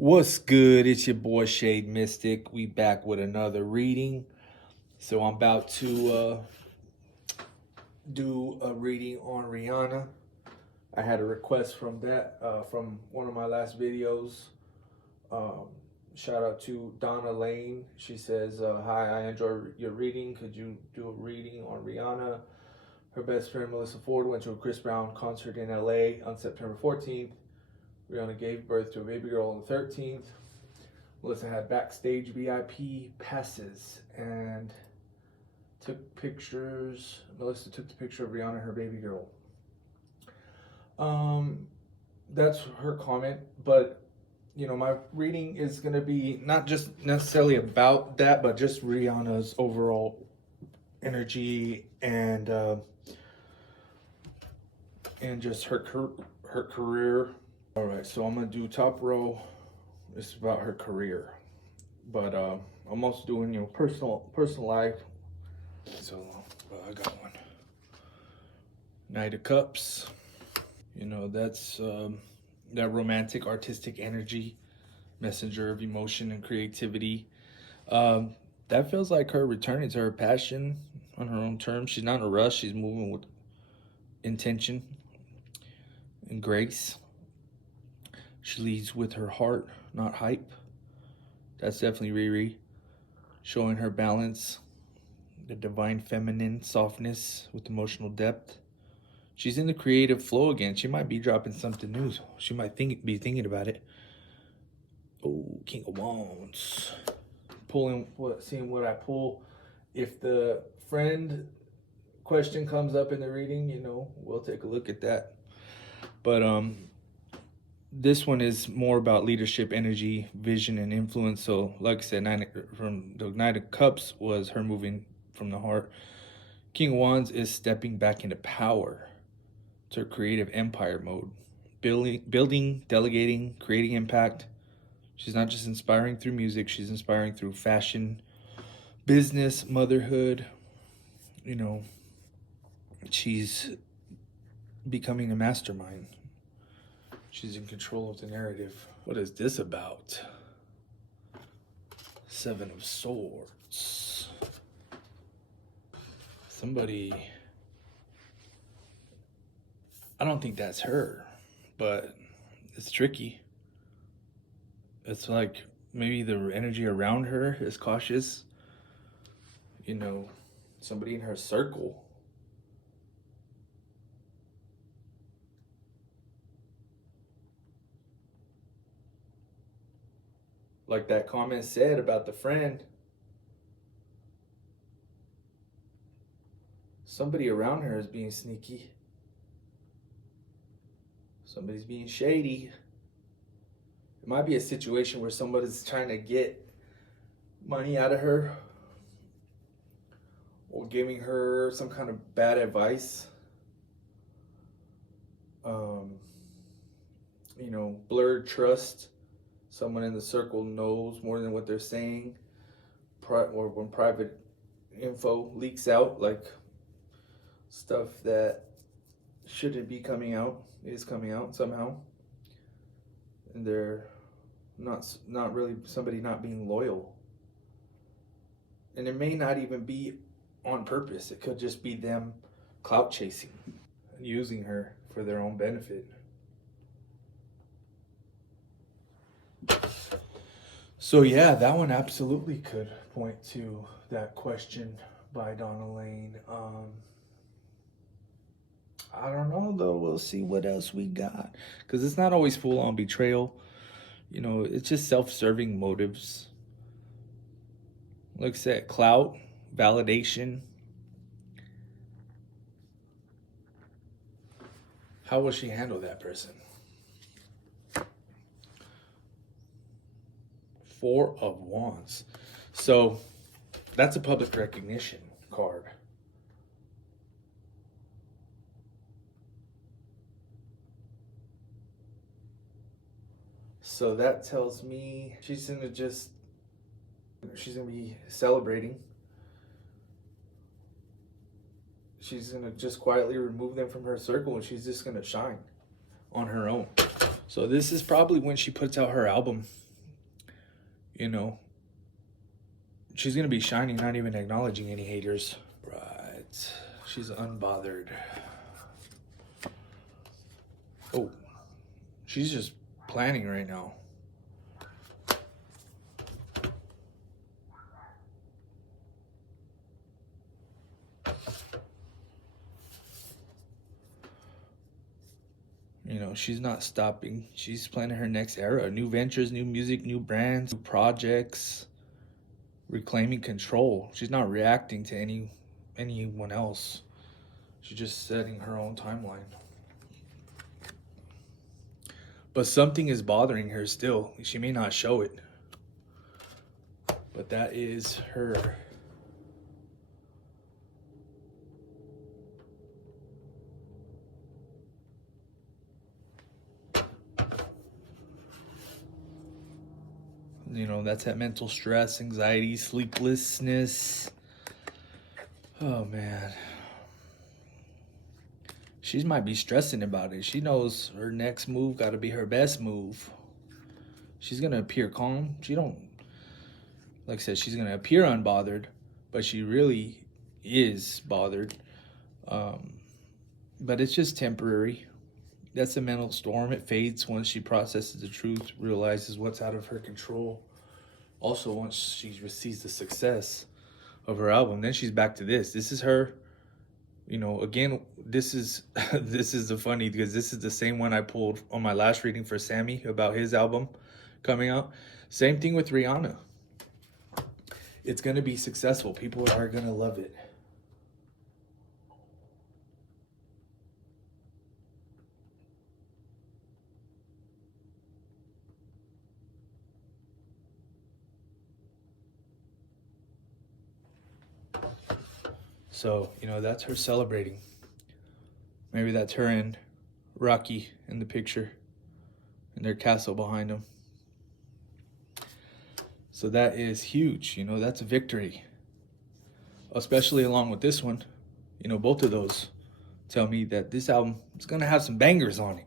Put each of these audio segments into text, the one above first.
What's good? It's your boy Shade Mystik. We back with another reading. So I'm about to do a reading on Rihanna. I had a request from from one of my last videos. Um, Shout out to Donna Lane. She says, "Hi, I enjoy your reading. Could you do a reading on Rihanna?" Her best friend Melissa Ford went to a Chris Brown concert in LA on September 14th. Rihanna gave birth to a baby girl on the 13th. Melissa had backstage VIP passes and took pictures. Melissa took the picture of Rihanna and her baby girl. That's her comment, but my reading is going to be not just necessarily about that, but just Rihanna's overall energy and just her career. All right, so I'm gonna do top row. It's about her career, but I'm also doing personal life. So I got one. Knight of Cups. That's that romantic, artistic energy, messenger of emotion and creativity. That feels like her returning to her passion on her own terms. She's not in a rush. She's moving with intention and grace. She leads with her heart, not hype. That's definitely Riri, showing her balance, the divine feminine softness with emotional depth. She's in the creative flow again. She might be dropping something new. She might be thinking about it. Oh, King of Wands. Seeing what I pull. If the friend question comes up in the reading, we'll take a look at that. But this one is more about leadership, energy, vision, and influence. So, like I said, from the Knight of Cups was her moving from the heart. King of Wands is stepping back into power, to creative empire mode, building, delegating, creating impact. She's not just inspiring through music; she's inspiring through fashion, business, motherhood. She's becoming a mastermind. She's in control of the narrative. What is this about? Seven of Swords. Somebody... I don't think that's her, but it's tricky. It's like maybe the energy around her is cautious. Somebody in her circle. Like that comment said about the friend. Somebody around her is being sneaky. Somebody's being shady. It might be a situation where somebody's trying to get money out of her or giving her some kind of bad advice. Blurred trust. Someone in the circle knows more than what they're saying. Or when private info leaks out, like stuff that shouldn't be coming out is coming out somehow. And they're not really somebody not being loyal. And it may not even be on purpose. It could just be them clout chasing and using her for their own benefit. So yeah, that one absolutely could point to that question by Donna Lane. I don't know though. We'll see what else we got, because it's not always full on betrayal. It's just self-serving motives. Like I said, clout, validation. How will she handle that person? Four of Wands. So that's a public recognition card. So that tells me she's gonna be celebrating. She's gonna just quietly remove them from her circle, and she's just gonna shine on her own. So this is probably when she puts out her album. you know, she's gonna be shining, not even acknowledging any haters. Right. She's unbothered. Oh, she's just planning right now. You know, she's not stopping. She's planning her next era. New ventures, new music, new brands, new projects, reclaiming control. She's not reacting to anyone else. She's just setting her own timeline. But something is bothering her still. She may not show it. But that is her. You know, that's that mental stress, anxiety, sleeplessness. Oh, man. She might be stressing about it. She knows her next move got to be her best move. She's going to appear calm. Like I said, she's going to appear unbothered, but she really is bothered. But it's just temporary. That's a mental storm. It fades once she processes the truth, realizes what's out of her control. Also, once she receives the success of her album, then she's back to this. This is her. You know, again, this is this is the funny because this is the same one I pulled on my last reading for Sammy about his album coming out. Same thing with Rihanna. It's gonna be successful. People are gonna love it. So, you know, that's her celebrating. Maybe that's her and Rocky in the picture and their castle behind them. So that is huge. You know, that's a victory. Especially along with this one. You know, both of those tell me that this album is going to have some bangers on it.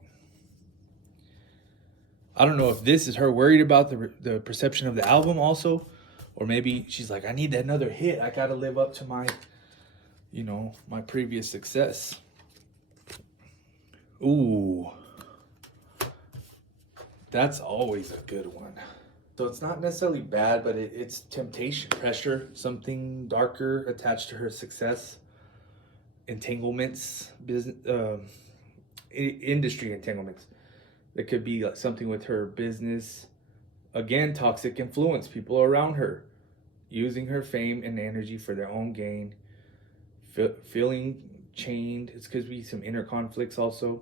I don't know if this is her worried about the perception of the album also. Or maybe she's like, I need another hit. I got to live up to my, you know, my previous success. Ooh. That's always a good one. So it's not necessarily bad, but it's temptation, pressure, something darker attached to her success, entanglements, business, industry entanglements. That could be like something with her business. Again, toxic influence, people around her, using her fame and energy for their own gain, feeling chained. It's could be some inner conflicts also.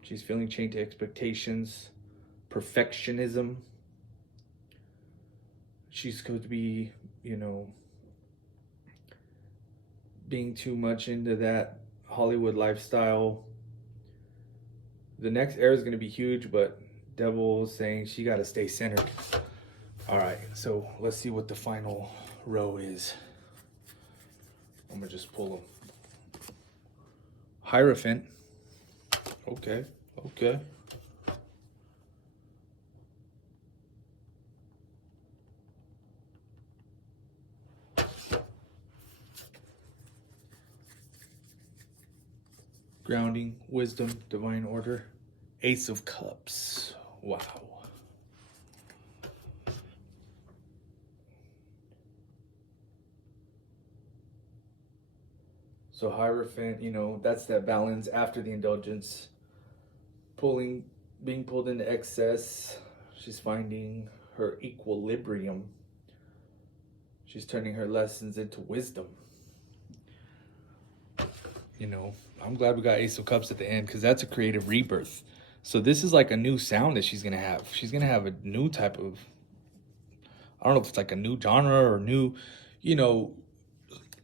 She's feeling chained to expectations, perfectionism. She's could be, you know, being too much into that Hollywood lifestyle. The next era is going to be huge, but Devil is saying she got to stay centered. All right, so let's see what the final row is. I'm going to just pull them. Hierophant. Okay. Grounding, wisdom, divine order. Ace of Cups. Wow. So Hierophant, you know, that's that balance after the indulgence. Being pulled into excess. She's finding her equilibrium. She's turning her lessons into wisdom. You know, I'm glad we got Ace of Cups at the end because that's a creative rebirth. So this is like a new sound that she's going to have. She's going to have a new type of, I don't know if it's like a new genre or new, you know,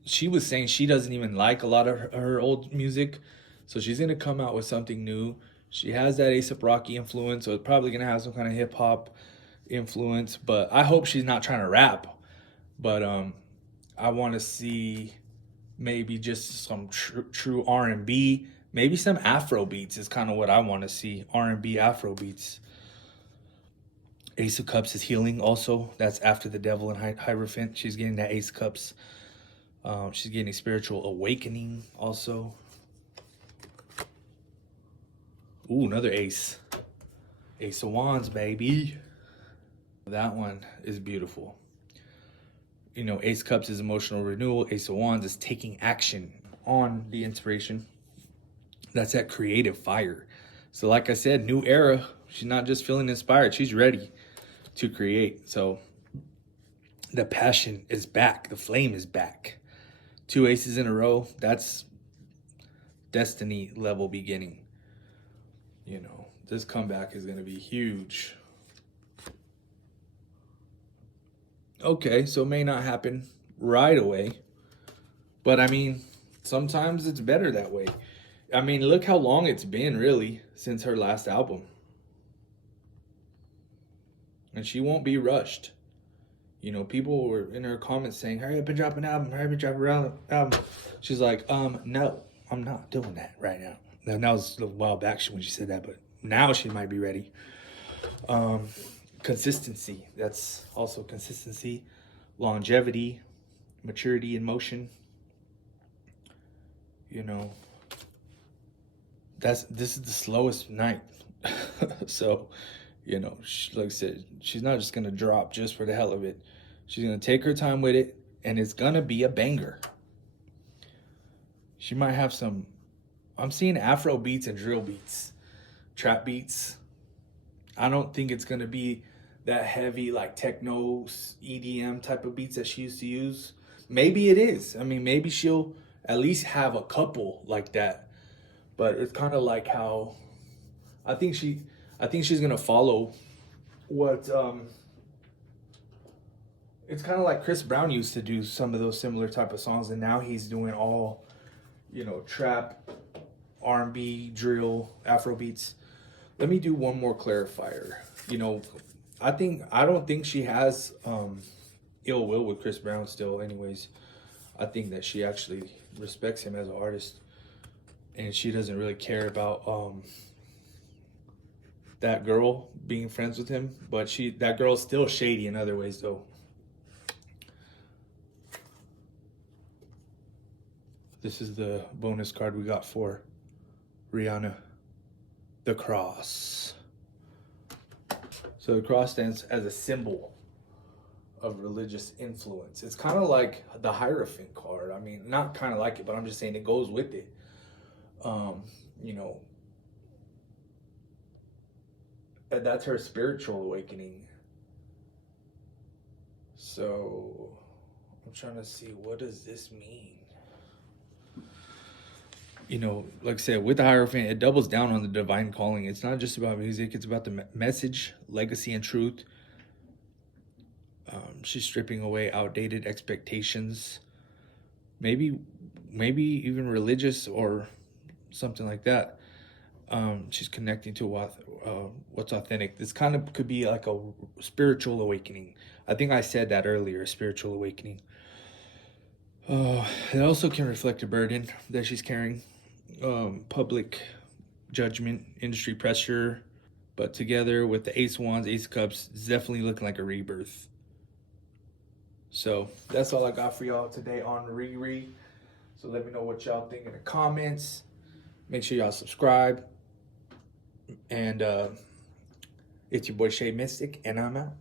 she was saying she doesn't even like a lot of her old music. So she's going to come out with something new. She has that A$AP Rocky influence, so it's probably going to have some kind of hip hop influence. But I hope she's not trying to rap. But I want to see maybe just some true R&B, maybe some Afro beats is kind of what I want to see. R&B Afro beats. Ace of Cups is healing also. That's after the Devil and Hierophant. She's getting that Ace of Cups. She's getting a spiritual awakening also. Ooh, another Ace. Ace of Wands, baby. That one is beautiful. You know, Ace of Cups is emotional renewal. Ace of Wands is taking action on the inspiration. That's that creative fire. So like I said, new era. She's not just feeling inspired. She's ready to create. So the passion is back. The flame is back. 2 aces in a row. That's destiny level beginning. You know, this comeback is going to be huge. Okay, so it may not happen right away. But I mean, sometimes it's better that way. I mean, look how long it's been, really, since her last album. And she won't be rushed. You know, people were in her comments saying, hurry up and drop an album, hurry up and drop an album. She's like, no, I'm not doing that right now. Now, that was a while back when she said that, but now she might be ready. Consistency, that's also consistency. Longevity, maturity in motion. You know, this is the slowest night. So, you know, like I said, she's not just going to drop just for the hell of it. She's going to take her time with it, and it's going to be a banger. She might have some, I'm seeing Afro beats and drill beats, trap beats. I don't think it's going to be that heavy, like techno, EDM type of beats that she used to use. Maybe it is. I mean, maybe she'll at least have a couple like that. But it's kind of like how I think she's gonna follow what it's kind of like Chris Brown used to do some of those similar type of songs, and now he's doing all, you know, trap, R&B, drill, Afro beats. Let me do one more clarifier. You know, I don't think she has ill will with Chris Brown still. Anyways, I think that she actually respects him as an artist, and she doesn't really care about that girl being friends with him. But that girl's still shady in other ways, though. This is the bonus card we got for Rihanna. The cross. So the cross stands as a symbol of religious influence. It's kind of like the Hierophant card. I mean, not kind of like it, but I'm just saying it goes with it. You know, that's her spiritual awakening. So I'm trying to see, what does this mean? You know, like I said, with the Hierophant, it doubles down on the divine calling. It's not just about music. It's about the message, legacy, and truth. She's stripping away outdated expectations. Maybe even religious or something like that. She's connecting to what's authentic. This kind of could be like a spiritual awakening. I think I said that earlier, spiritual awakening. It also can reflect a burden that she's carrying. Public judgment, industry pressure, but together with the Ace of Wands, Ace of Cups, it's definitely looking like a rebirth. So that's all I got for y'all today on Riri. So let me know what y'all think in the comments. Make sure y'all subscribe. And it's your boy Mystik, and I'm out.